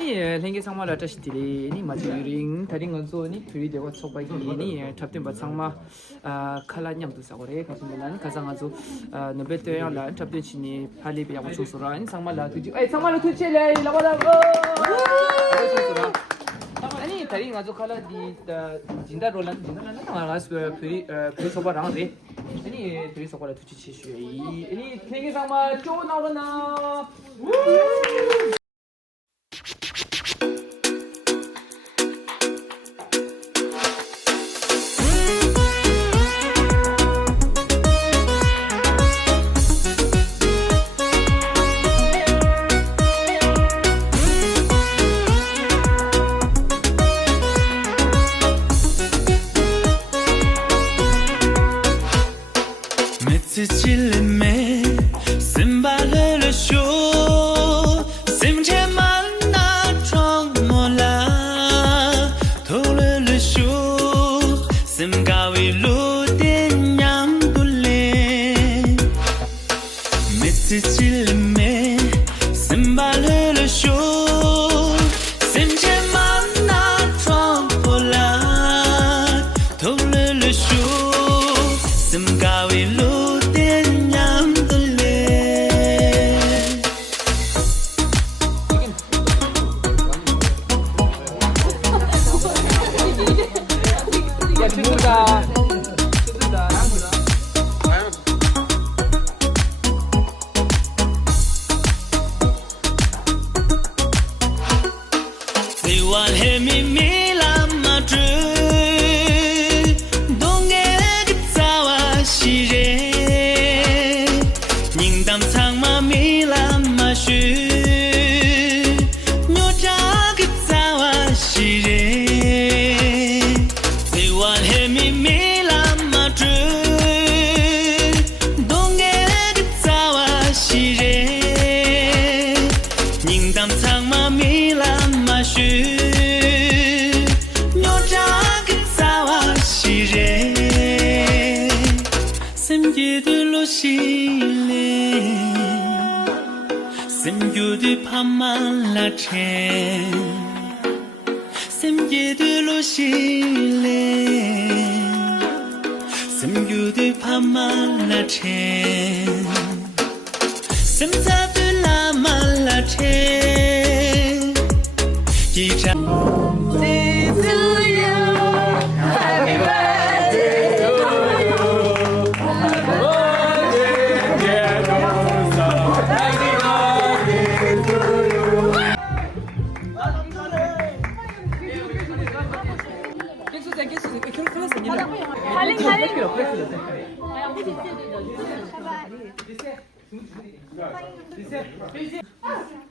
Lenge sangma la tash tile ni ma ring taring onzo ni turi dewa choba gi ni tapten ba sangma khala nyam tu sagore ka sumelan ka sanga zo no bete ya la tapten chini phali be ya chu sura ni sangma la tuji ai sangma la tuji le la ba 아니 다리 가지고 칼라 디 진다 롤란 진다는 나가서 프리 소바 라운데 아니 프리 소바라 투치 치슈 이 아니 되게 상마 쪼 나오나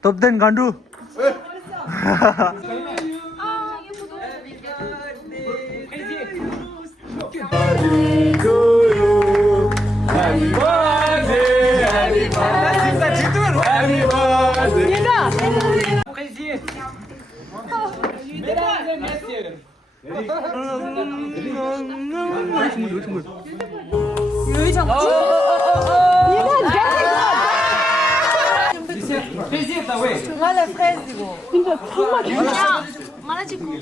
Top 10 Gandu. 정말 프레즈고. 진짜 정말 야, 말아지고.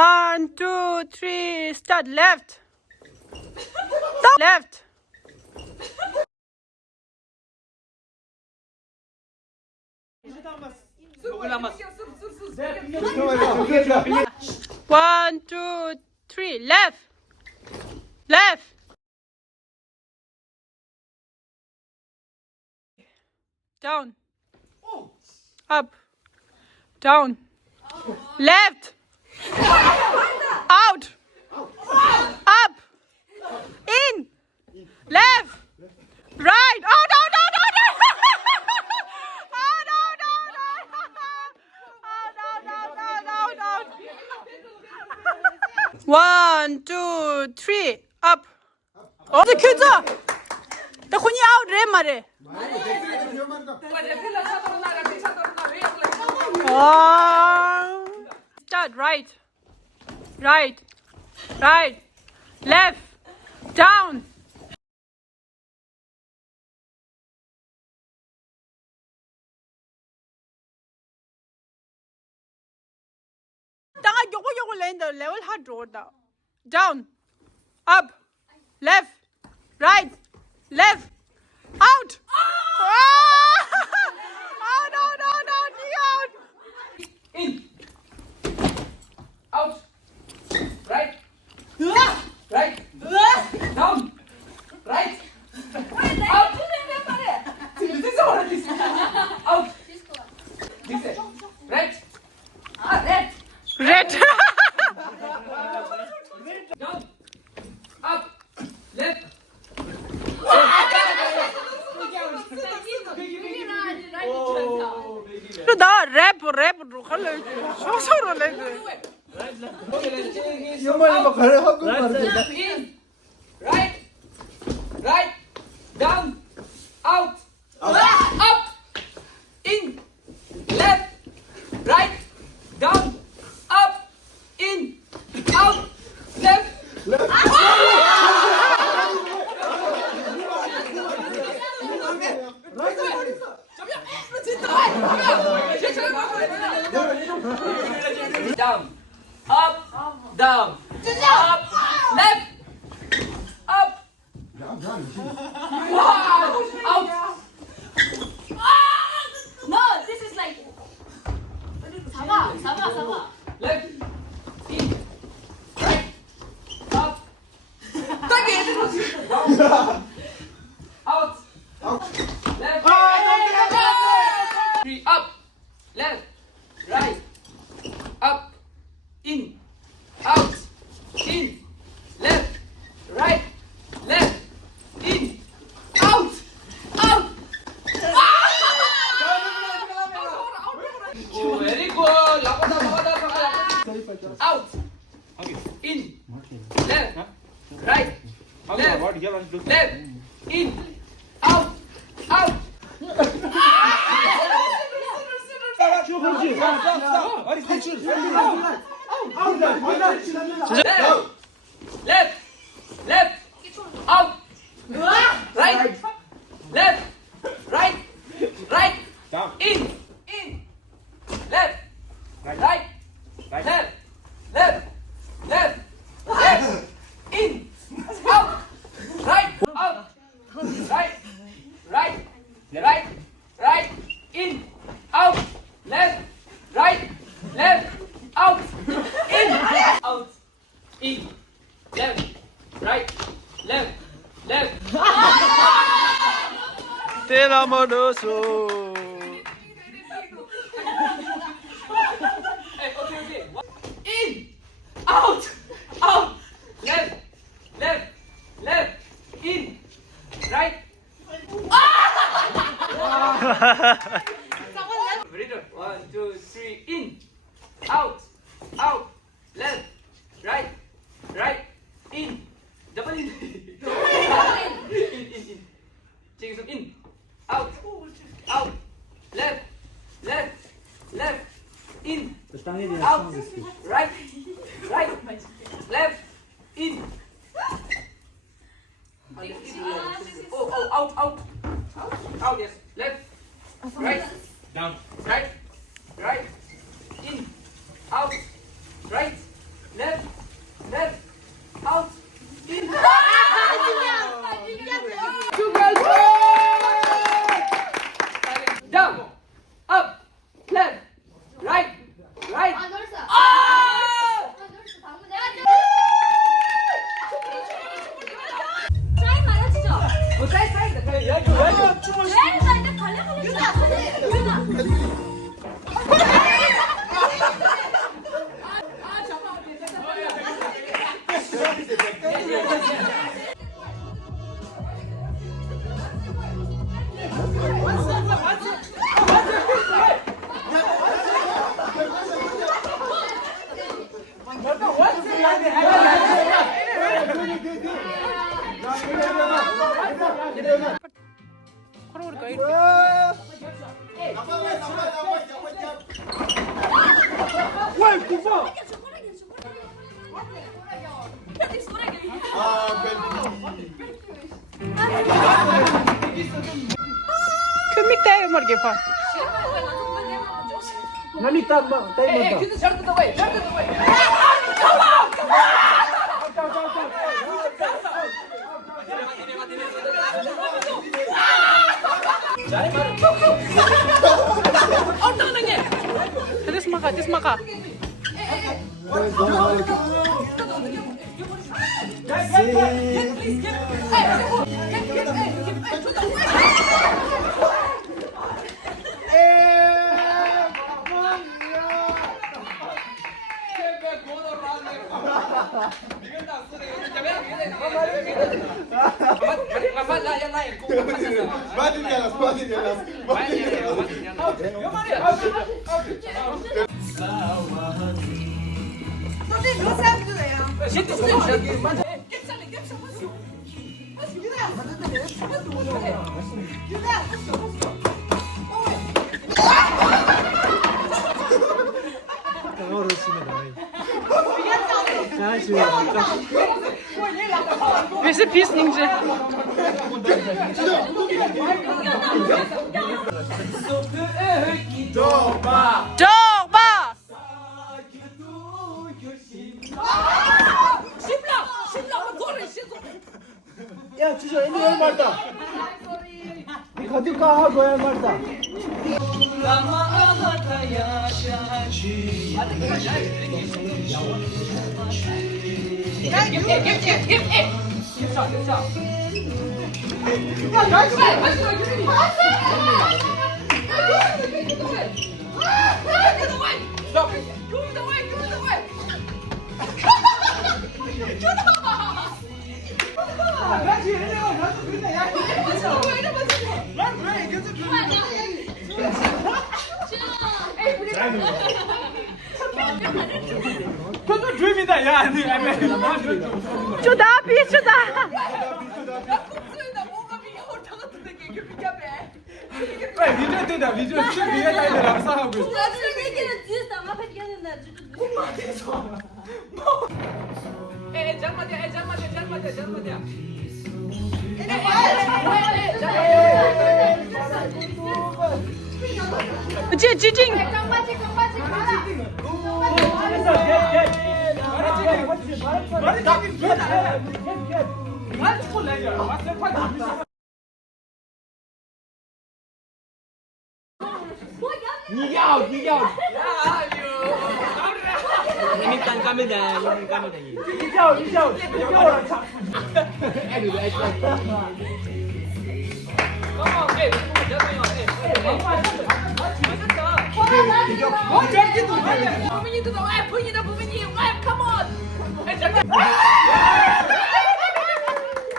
One, two, three, start left. Left. One, two, three. Left. Left. Down. Up. Down. Left. Out. Up. In. Left. Right. Oh no no no no. Oh no no no. Oh no no no no no. 1, 2, 3. Up. 어디 켜져? 나 혼이 아웃 래 말해. Start right, right, right, left, down. 땅아 요거 랜다 레벨 하드로다. Down, up, left, right, left, out. Oh no no no, out. In. Out. Right. Right. Down. Right. Out. This is what it is. Out. This is right. Red. Red. Down. Up. Left. 나 랩으로 갈래. 서로 랩. 이거 가래 한국말. In. Right. Right. Down. Out. Up. In. Left. Right. Down. Up. In. Out. Left. Down. Up. Down. Up. Left. Up. Wow. Out. No, this is like. 잡아. Left. In. Right. Up. Down. Out. Left. Three. Up. Left. Right. Up. In. Out. In. Left. Right. Left. In. Out. Out. Oh, very good. Out. In. Left. Right. Left. Left. In. Out. Out. Left. Left. Out. Right. Left. Right. Right. In. In. Left. Right. Left. Left. Left. Left. In. Out. Right. Out. Right. Right. Right. Right. In. Out. Left. Right. Left. Out. In. Out. In. Left. Right. Left. Left. Te enamoroso. Hey, okay. In. Out. Out. Left. Left. Left. In. Right. Very good. 1, 2, 3. In. Out. Out. Left. Right. Right. In. Double in. In. Take some in. Out. Out. Left. Left. Left. In. Out. Right. Right. Left. In. Oh, out. Out. Out, yes. Left. Right. 걸어오니까 이렇게. 금믹대 머리게 봐. Dis maka. Visse pisning je. Dorba. 야 주저 애니 왜 말다 이 가디가 뭐야 말다 주다 비주다. 지징.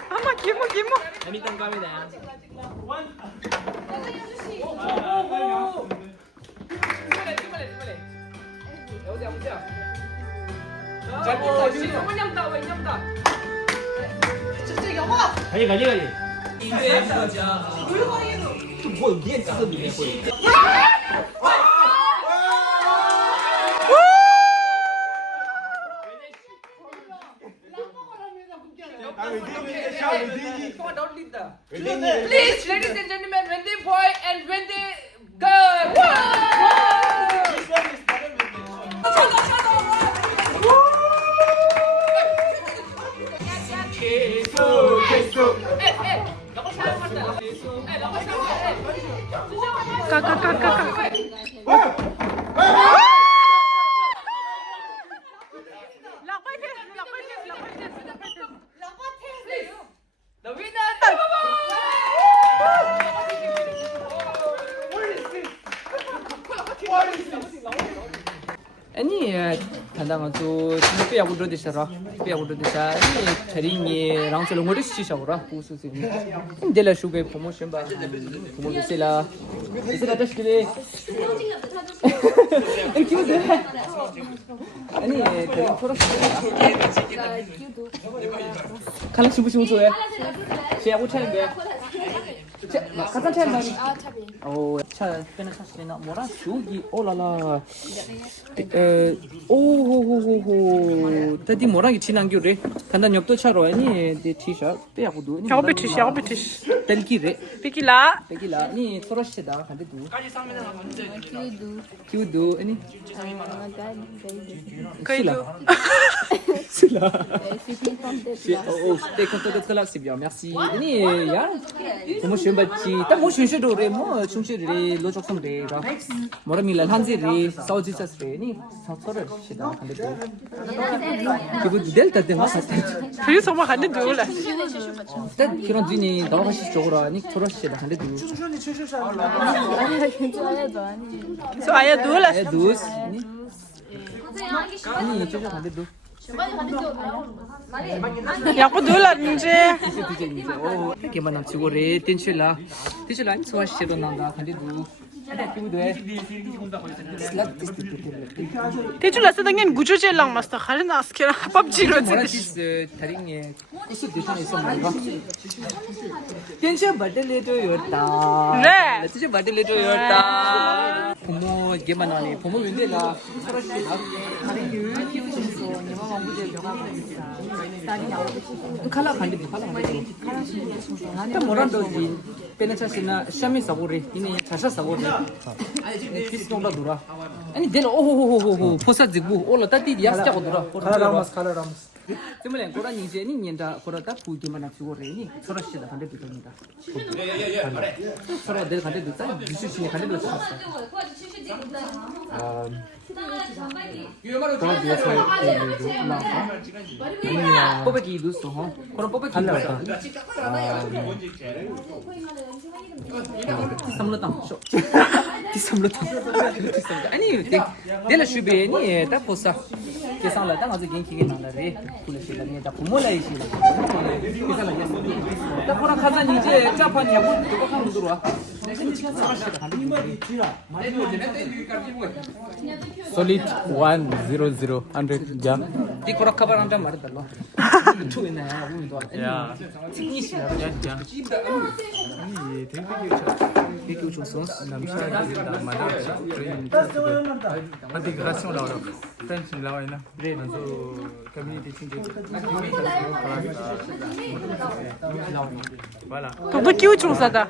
아마 기모. 재밌던 겁니다. 가지. 뭐 니가 찢었네. Please, ladies and gentlemen, when they boy and when they girl. 까까까까까. The winner. 아니 단당아도 빼야고 들어대셔라 빼야고 들어대셔 아니 자링이 랑sel로 머리 시셔라 부수지 인델라 슈베 프로모션 바 프로모션라 이제가 다시게 이렇게 아니 그냥 프로스 칼랑 슈부슈 소에 제가 차는데 가산 차는 차 빼는 차시나 뭐라 슈기 오라라 오호호호호 다디 뭐랑 지난 교래 간단 옆도 차로 아니 데 티셔츠 빼야고도 샤오비티시. 델기래 비키라. 빼기라 니 소라시다 간데도 키우도 아니 그래도. Cela. Oh, t'es content d'être là, c'est bien, merci. Ni, ya. Moi, je suis un bâti. T'as moi, je suis doré, moi, je suis doré, l'autre jour, sombre. Moi, mi la hanziri, saudi ça serait, ni, ça serait, c'est là, on est beau. Tu veux du delta de moi, ça tête. 그게 정말 간데 누울래. Peut-être qu'ils ont dit, ni, dans la chute, ni, trop c'est là, on est beau. 저 아예 누울래. Eh, douce, ni. Ni, tu vois, on est beau. 야구 누울래 이제. 이제 이제 오 이렇게만 남치고 레 텐실라 텐실라 안 소화시로 난다 근데도 대출라 쓰던 구조제랑 마스터 하는 아스케라 밥지로 모라티스 다링에 kusu 대전에 있었나 텐션 받을래도 요다 그래. 텐션 받을래도 요다 부모 게만 하네 부모 윈데라 소라시다 다링이 키우면서 니마 왕부제 명함 칼라 반디 칼라 또 뭐란도지 페네차시나 샤미 사고리 이니 차샤 사고리 키스동라 두라 아니 델 오호호호호 포사지고 올라 따띠 야스자고 두라 칼라라마스 때문에 고란 이제니 년다 고라다 부기만 앞시고 레니 소라시다 반대도 됩니다 서로 내가 반대도 있다 유수신이 반대도 있어 뽑기 있어 그럼 뽑기 있어 디삼로당 디삼로당 아니 내가 슈베니 다 포사 계산을 딱 아주 genki게 나라래 kul시라니 다 부모라이시 계산을 했어 다 보라 가자 이제 짜파니 하고 그거 하면 들어와 Solid 100 100 jam. 이 거라 카바 한다 말했다 투에나 우리도 야. 티니시라 야. 이 되게 좋았어. 남샤가 마다 트레이닝. intégration là alors. French là ouais là. Réseau community team. Voilà. 바베큐 총사다.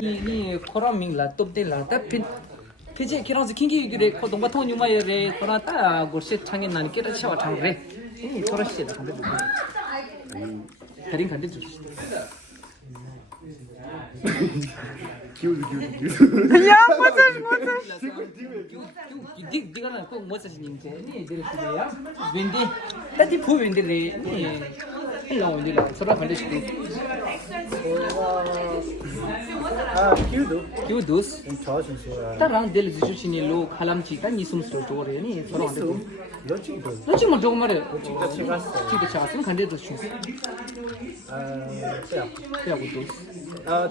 이 코라밍라 톱데라 답핀 피제 키랑즈 킹기기레 코동바 토뉴마예레 코라타 고세 창에 나니 깨라 샤와 창레 이 토라시다 간데 다린 간데 주 야 맞아. 디가나 꼭 뭐사신인데 니 데레시야 웬디 따디 부 웬디레 니 일로 웬디라 서로 간데시고 키우도스 따랑 델 지슈시니 로 칼람치 단 이숨스로 도레니 서로 간데고 로치만 조금 말해 치도 차갔으면 간데도 주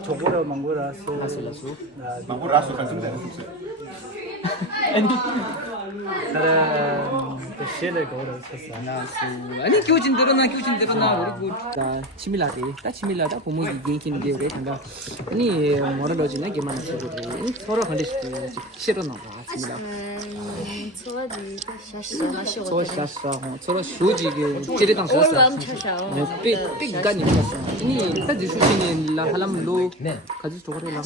저거라 망고라서 아슬라수 망고라서 간수인데 아니 셰레 거라 쳤어. 아니 교진 들어나 우리 다 치밀라데 다 치밀라다 보모기 겐킨데 그래 한다 아니 뭐라로지나 게만 쓰거든 서로 관리시고 싫어 나와 치밀라 서로 샤샤 서로 쇼지게 제대당 샤샤 삐 간이 샤샤 아니 다 지수신이 라 할람로 가지 저거라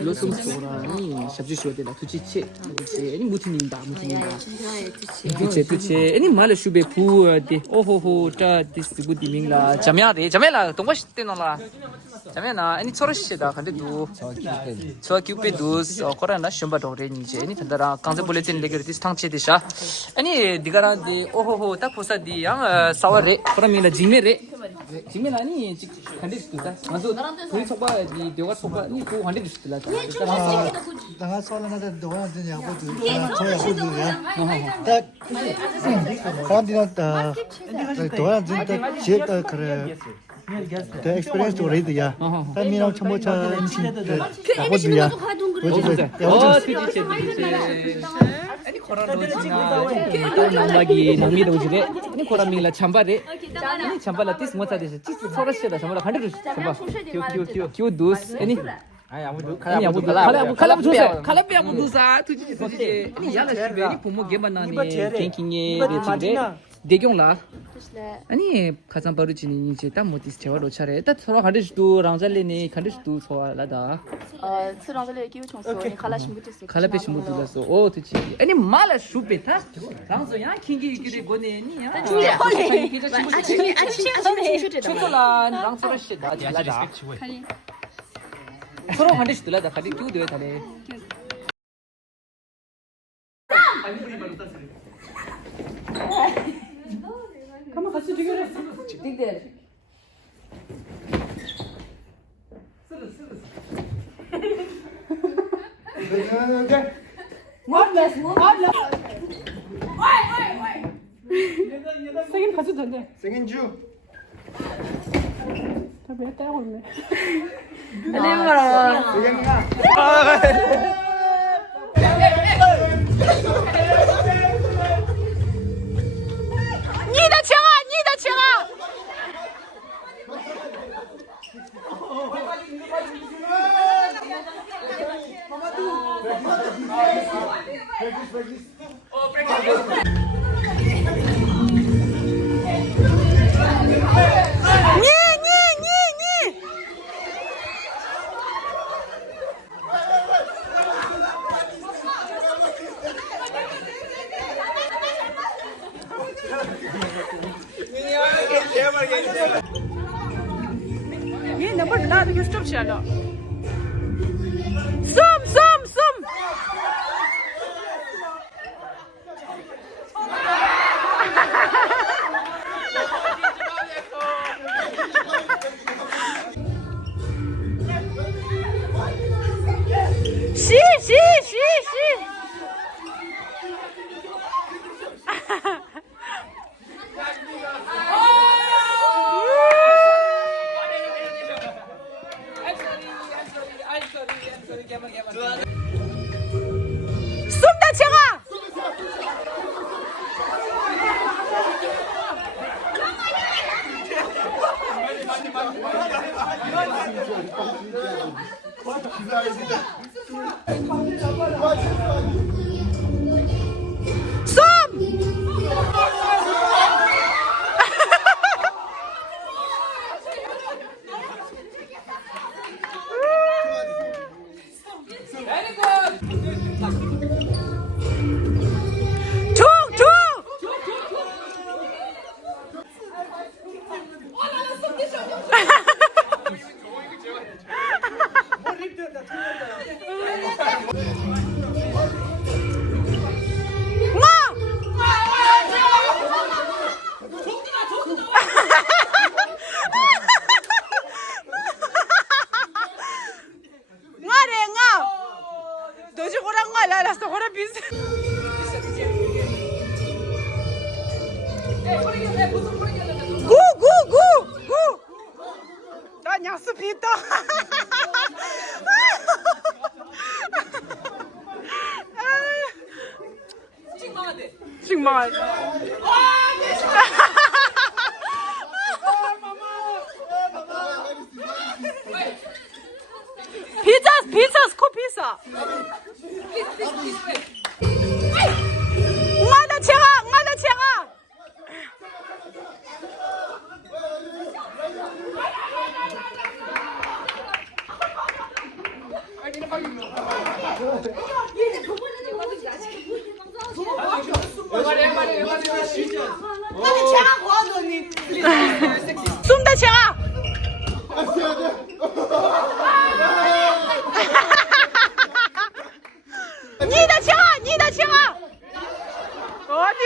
로스 소라니 샤주쇼데라 투치체 아니 무티닌다 tuche any mal shube pu de ohoho ta this good mingla jamela tongwa shite no la jamela any chorashida khande du so kyupe dus korana shamba dore ni je any thandara kangse bulletin legere this thangche disha any digara de ohoho ta posa di yang saware koramila jime re 지금 아니 간데 싶다. 맞아. 우리 초바 이 내가 초바 이 그거 간데 싶다. 당한 소리는 너가 되냐 보드. 저야 보드야. 딱 사람들은 다 너야 진짜 지었다 그래. 더 experience already야. 그러면 처음부터 임신 보드야. Ini koran dojina lagi nami dojide. Ini koran mingla chambare. Ini chambala tis mota desa. Tis sorasya da chambala khande chamba. Kyo dus. Ini ini abu kala abu dusa tuji soje. Ini yala shibe ini pomo gebana ni kenkinge dechide. 대경라 아니 가장 바르지니 이제 딱 못디스 제와로 차례 딱 서로 간데스도 랑잘레니 간데스도 소알라다 스랑들레 기우 총소니 칼라신 못했어. 칼라페시 못들었어 오 됐지 아니 말아 슈베타 랑소야 킹기 이기를 보내니야 아침에 초콜란 랑소라시다 라다 서로 간데스도 라다 가디 끼우도 해 다래 가만 같이 비교해. 딩대. 생긴 가져도 된대. 생긴 주. 다왜 따고 있네. 생긴가? ये नंबर ला तो स्टॉप चलो सुम 시 숨다 채가 Pita. 정말. 피자 스코 피자. 응아다 채가. 숨다 채가. 니다 채가. 어디.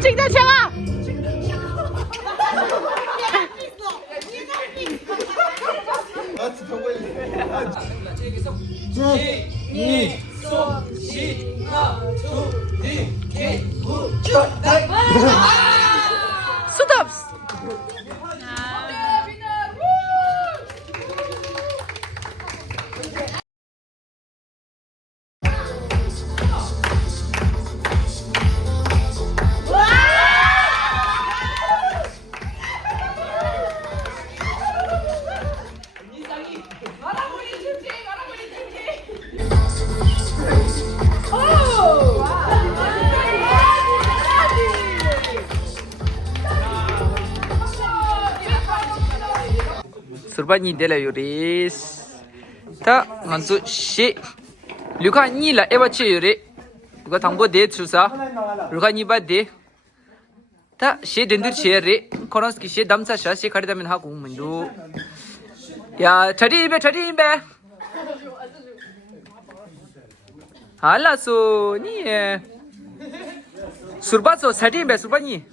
찍다枪啊 같이 경고해. 스톱 Surbanyi de la Yuris. Ta nganzu shi. Luka ni la eba che yuri. Luka thangbo de tsusa. Luka ni ba de. Ta shi dendur che re. Koronski shi damsa sha shi khari damin ha gung mundu. Ya chadi be. Hala so ni Surba so chadi be surbanyi.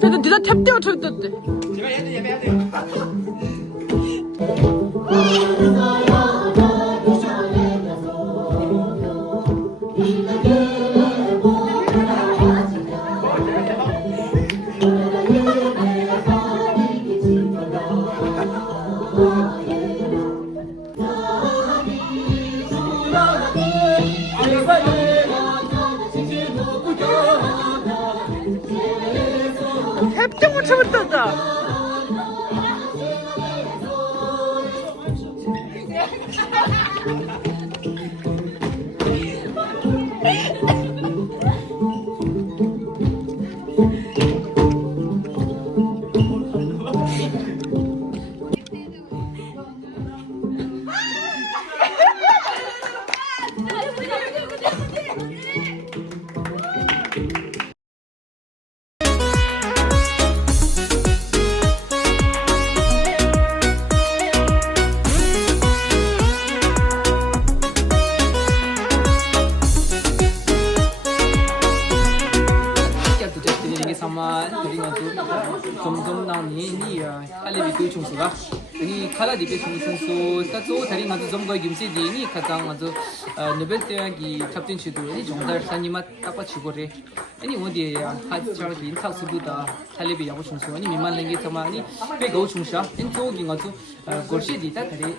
저는 네가 탭 떼어 쳤던데. 탭 쳤던다. 다리가 좀 나니 알레비 그 중수가 이 칼라디 베신 중수 따조 다리가 좀 거의 김세디니 가장 아주 노벨대학이 탑된 치도니 정달 산이마 딱바 치고래 아니 어디야 하자기 인탁스부다 탈레비 야고 중수 아니 미만랭게 타마니 베고 중샤 인조기 가지고 고시디다 다리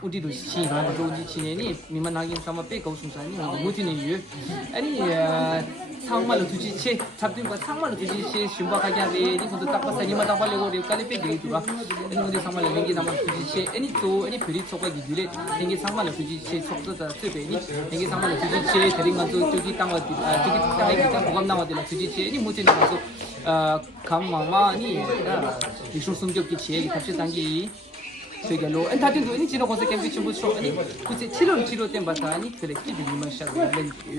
우디도 시가 우디 치네니 미만하긴 사마 베고 중사니 무티네 유 아니 상말로 두지치 잡든과 상말로 두지치 심박하게 하게 니 모두 딱 봐서 니만 딱 발려고 우리 깔리페 게이트가 근데 상말로 랭기 남아 두지치 애니 또 애니 별이 속하기 뒤에 랭기 상말로 두지치 속도다 뜨베니 랭기 상말로 두지치 다른 것도 저기 땅어 저기 땅에 있다 고감 나와들 두지치 애니 모두 나와서 감마마니 이슈 숨겹기 지역이 답시 단기 저기로 엔타딘도 아니 지로 거서 캠피 좀 보쇼 아니 굳이 치료 때 봤다 아니 그래 기분이 마셔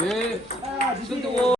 예